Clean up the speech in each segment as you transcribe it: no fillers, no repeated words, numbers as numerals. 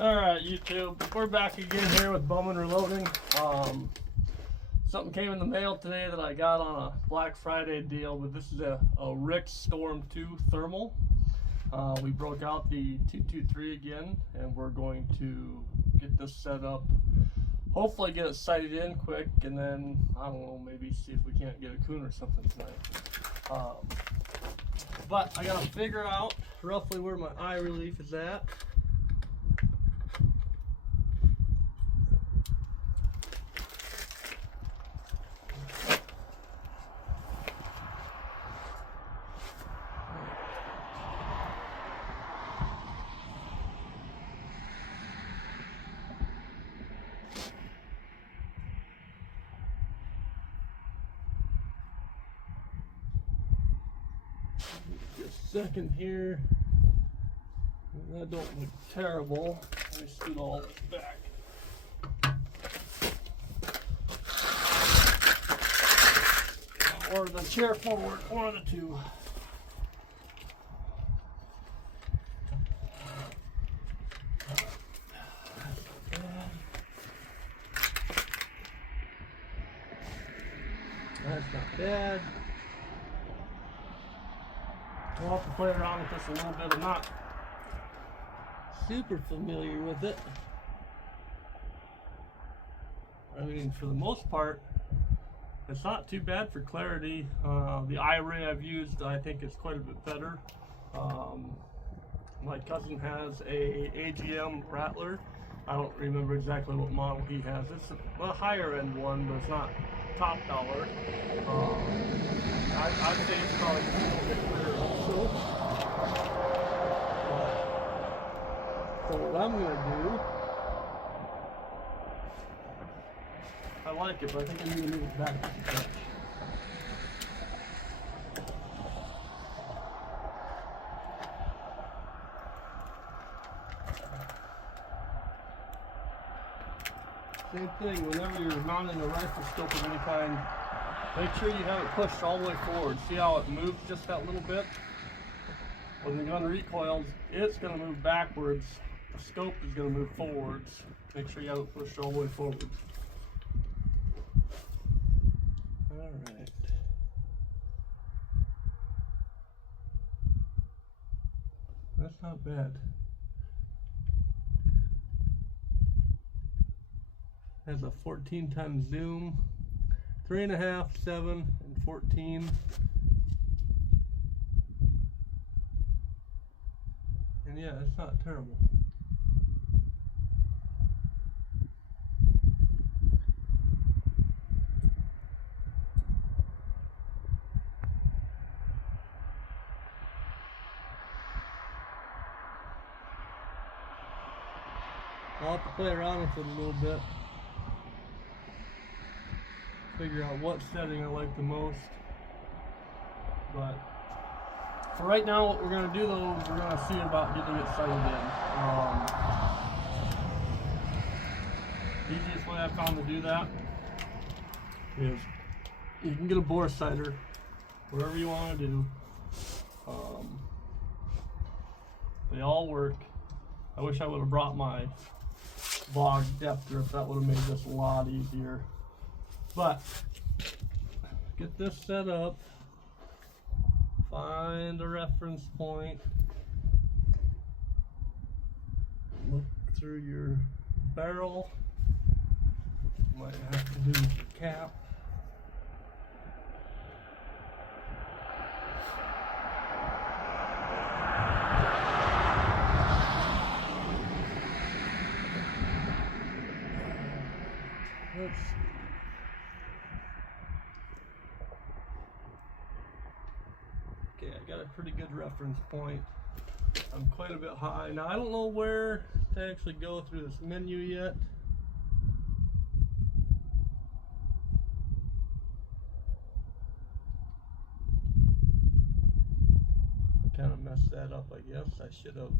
Alright, YouTube, we're back again here with Bowman Reloading. Something came in the mail today that I got on a Black Friday deal, but this is a RIX Storm 2 thermal. We broke out the 223 again, and we're going to get this set up. Hopefully get it sighted in quick, and then, I don't know, maybe see if we can't get a coon or something tonight. But I gotta figure out roughly where my eye relief is at. Second here. That don't look terrible. Let me scoot all this back. Or the chair forward, one of the two. That's not bad. We'll have to play around with this a little bit. I'm not super familiar with it. I mean, for the most part, it's not too bad for clarity. The iRay I've used, I think, is quite a bit better. My cousin has a AGM Rattler. I don't remember exactly what model he has. It's a higher end one, but it's not top dollar. I'd say it's probably a little bit clearer also. So what I'm going to do, I like it, but I think I'm going to move it back a touch. Same thing, whenever you're mounting a rifle scope of any kind, make sure you have it pushed all the way forward. See how it moves just that little bit? When the gun recoils, it's going to move backwards. The scope is going to move forwards. Make sure you have it pushed all the way forward. Alright. That's not bad. Has a 14 times zoom, 3.5, 7, and 14. And yeah, it's not terrible. I'll have to play around with it a little bit. Figure out what setting I like the most. But for right now, what we're going to do though is we're going to see about getting it sighted in. Easiest way I found to do that is you can get a bore sighter, whatever you want to do. They all work. I wish I would have brought my log depth grip. That would have made this a lot easier. But get this set up, find a reference point, look through your barrel, might have to do your cap. Let's see. Okay, I got a pretty good reference point. I'm quite a bit high. Now I don't know where to actually go through this menu yet. I kind of messed that up, I guess. I should have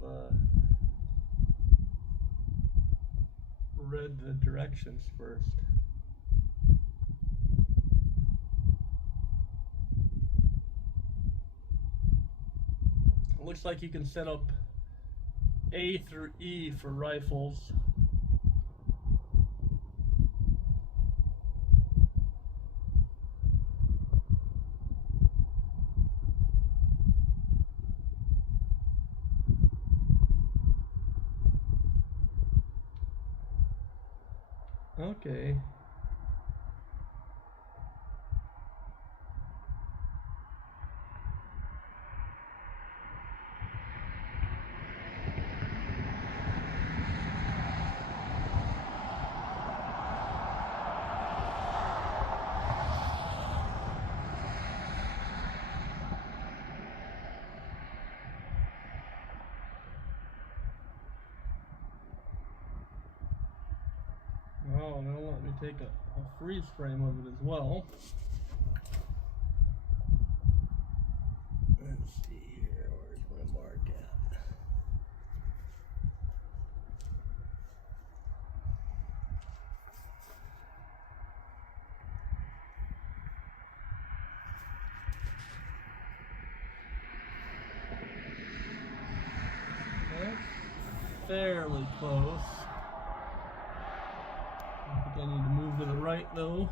read the directions first. Looks like you can set up A through E for rifles. Okay. Oh, now let me take a freeze frame of it as well. Let's see here, where's my mark at? That's fairly close. I think I need to move to the right though.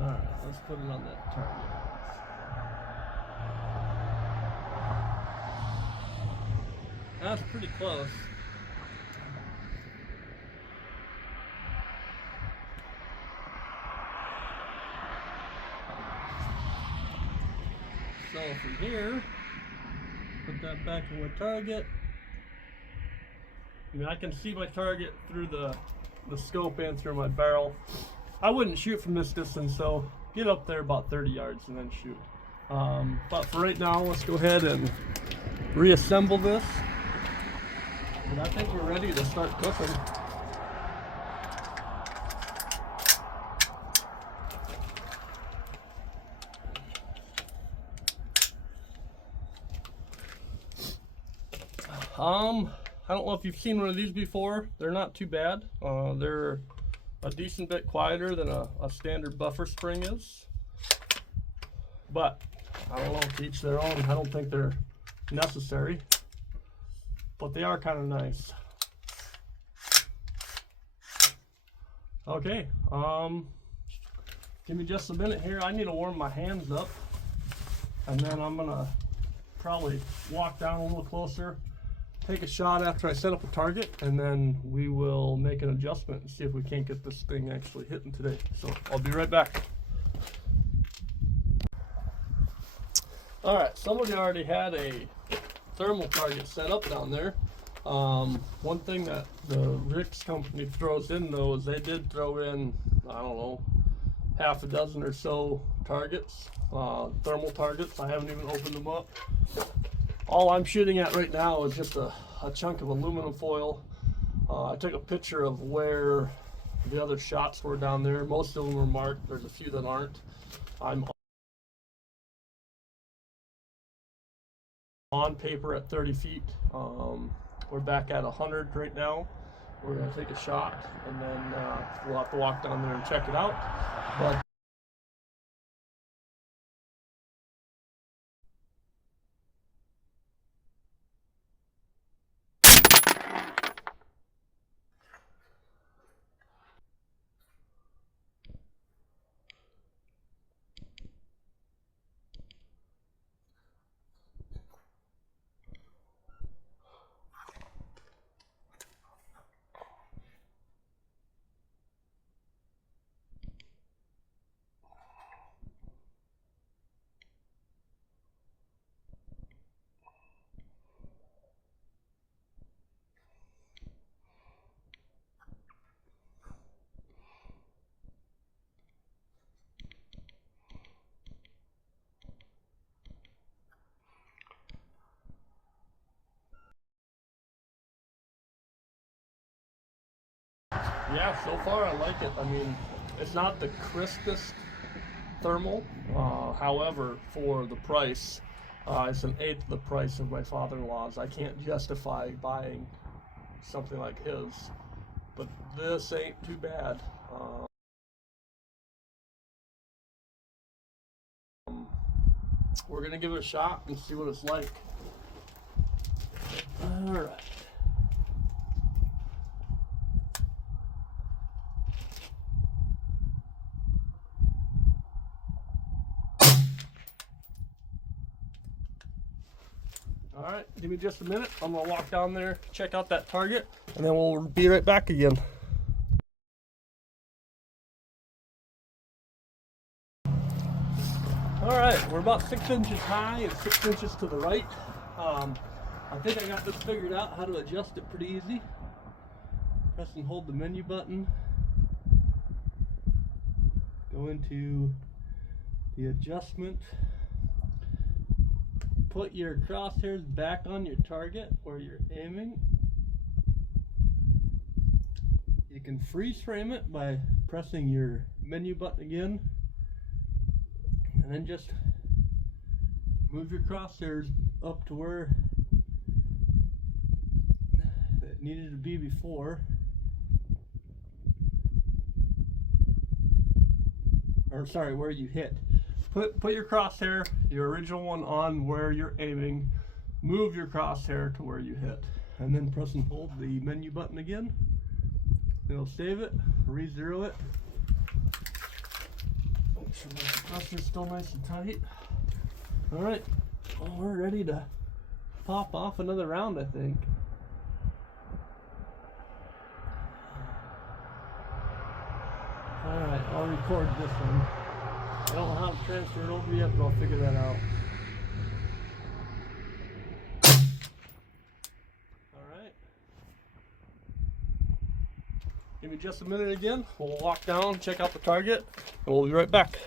Alright, let's put it on that target. That's pretty close. So from here, put that back in my target. I mean, I can see my target through the scope and through my barrel. I wouldn't shoot from this distance, so get up there about 30 yards and then shoot. But for right now, let's go ahead and reassemble this. And I think we're ready to start cooking. I don't know if you've seen one of these before. They're not too bad. They're a decent bit quieter than a standard buffer spring is. But I don't know, to each their own. I don't think they're necessary, but they are kind of nice. Okay, give me just a minute here. I need to warm my hands up, and then I'm gonna probably walk down a little closer, take a shot after I set up a target, and then we will make an adjustment and see if we can't get this thing actually hitting today. So I'll be right back. Alright, somebody already had a thermal target set up down there. One thing that the RIX company throws in though is they did throw in, I don't know, half a dozen or so targets, thermal targets. I haven't even opened them up. All I'm shooting at right now is just a chunk of aluminum foil. I took a picture of where the other shots were down there. Most of them were marked. There's a few that aren't. I'm on paper at 30 feet. We're back at 100 right now. We're going to take a shot, and then we'll have to walk down there and check it out. But yeah, so far I like it. I mean, it's not the crispest thermal. However, for the price, it's an eighth of the price of my father-in-law's. I can't justify buying something like his, but this ain't too bad. we're gonna give it a shot and see what it's like. All right. All right, give me just a minute. I'm gonna walk down there, check out that target, and then we'll be right back again. All right, we're about 6 inches high and 6 inches to the right. I think I got this figured out, how to adjust it pretty easy. Press and hold the menu button. Go into the adjustment. Put your crosshairs back on your target where you're aiming. You can freeze frame it by pressing your menu button again, and then just move your crosshairs up to where it needed to be before. Or sorry, where you hit. Put your crosshair, your original one, on where you're aiming. Move your crosshair to where you hit, and then press and hold the menu button again. It'll save it, re-zero it. Make sure my compressor's still nice and tight. All right, well, we're ready to pop off another round, I think. All right, I'll record this one. I don't know how to transfer it over yet, but I'll figure that out. All right. Give me just a minute again. We'll walk down, check out the target, and we'll be right back.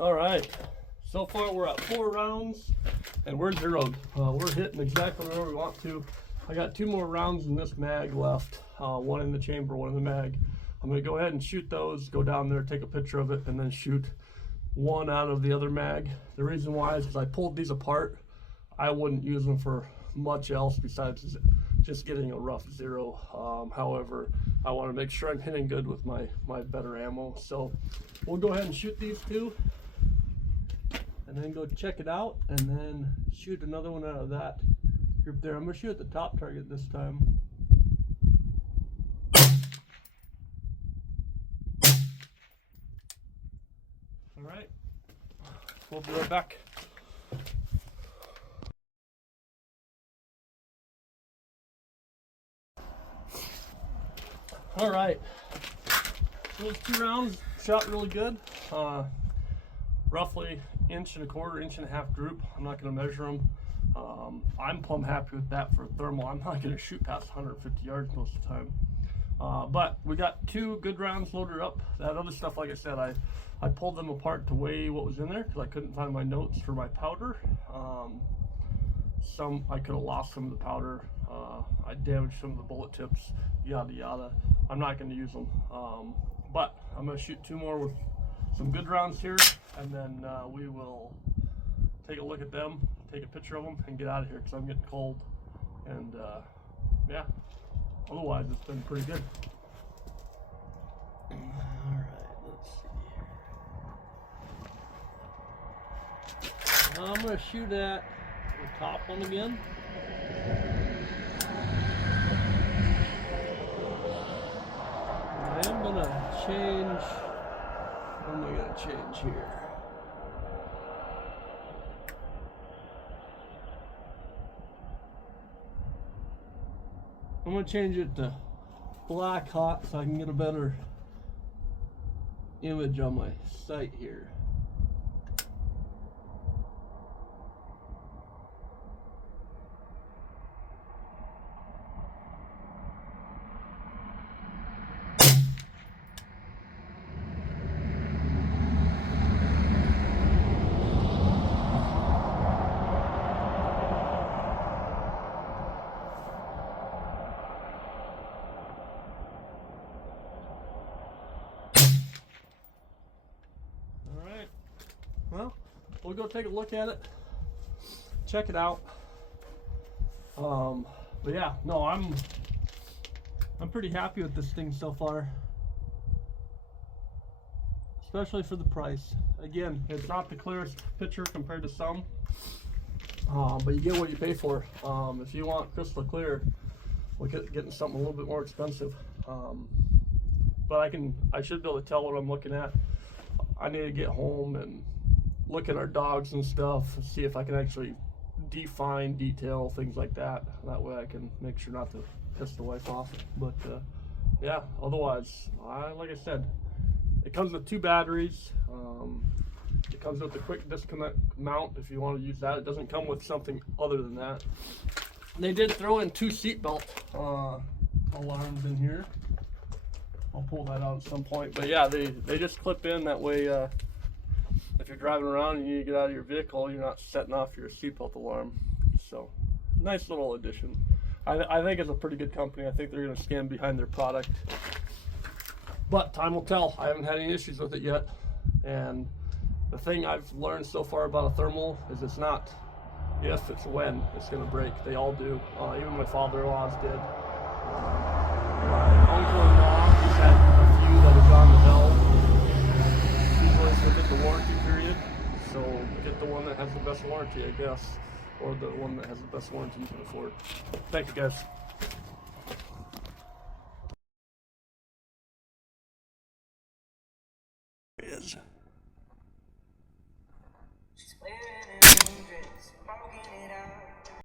All right. So far we're at 4 rounds, and we're zeroed. We're hitting exactly where we want to. I got 2 more rounds in this mag left, one in the chamber, one in the mag. I'm gonna go ahead and shoot those, go down there, take a picture of it, and then shoot one out of the other mag. The reason why is because I pulled these apart. I wouldn't use them for much else besides just getting a rough zero. However, I want to make sure I'm hitting good with my better ammo. So we'll go ahead and shoot these 2, and then go check it out, and then shoot another one out of that group there. I'm gonna shoot at the top target this time. All right, we'll be right back. All right, those 2 rounds shot really good. Roughly 1.25 inch, 1.5 group. I'm not going to measure them. I'm plumb happy with that for thermal. I'm not going to shoot past 150 yards most of the time. But we got 2 good rounds loaded up. That other stuff, like I said, I pulled them apart to weigh what was in there because I couldn't find my notes for my powder. I could have lost some of the powder. I damaged some of the bullet tips, yada yada. I'm not going to use them. But I'm going to shoot 2 more with some good rounds here, and then we will take a look at them, take a picture of them, and get out of here because I'm getting cold. And yeah, otherwise it's been pretty good. All right, let's see here. I'm going to shoot at the top one again. I am going to change. What am I going to change here? I'm going to change it to black hot so I can get a better image on my sight here. Well, we'll go take a look at it, check it out. But yeah, no, I'm pretty happy with this thing so far. especially for the price. Again, it's not the clearest picture compared to some, but you get what you pay for. If you want crystal clear, look at getting something a little bit more expensive. But I should be able to tell what I'm looking at. I need to get home and look at our dogs and stuff, and see if I can actually define, detail, things like that. That way I can make sure not to piss the wife off. But yeah, otherwise, like I said, it comes with 2 batteries. It comes with a quick disconnect mount if you want to use that. It doesn't come with something other than that. They did throw in 2 seatbelt alarms in here. I'll pull that out at some point. But yeah, they just clip in. That way, if you're driving around and you need to get out of your vehicle, you're not setting off your seatbelt alarm. So, nice little addition. I think it's a pretty good company. I think they're going to stand behind their product. But time will tell. I haven't had any issues with it yet. And the thing I've learned so far about a thermal is it's not if, it's when it's going to break. They all do. Even my father-in-law's did. My uncle-in-law, he's had a few that have gone to hell. Usually within the warranty period. So get the one that has the best warranty, I guess. Or the one that has the best warranty you can afford. Thank you, guys.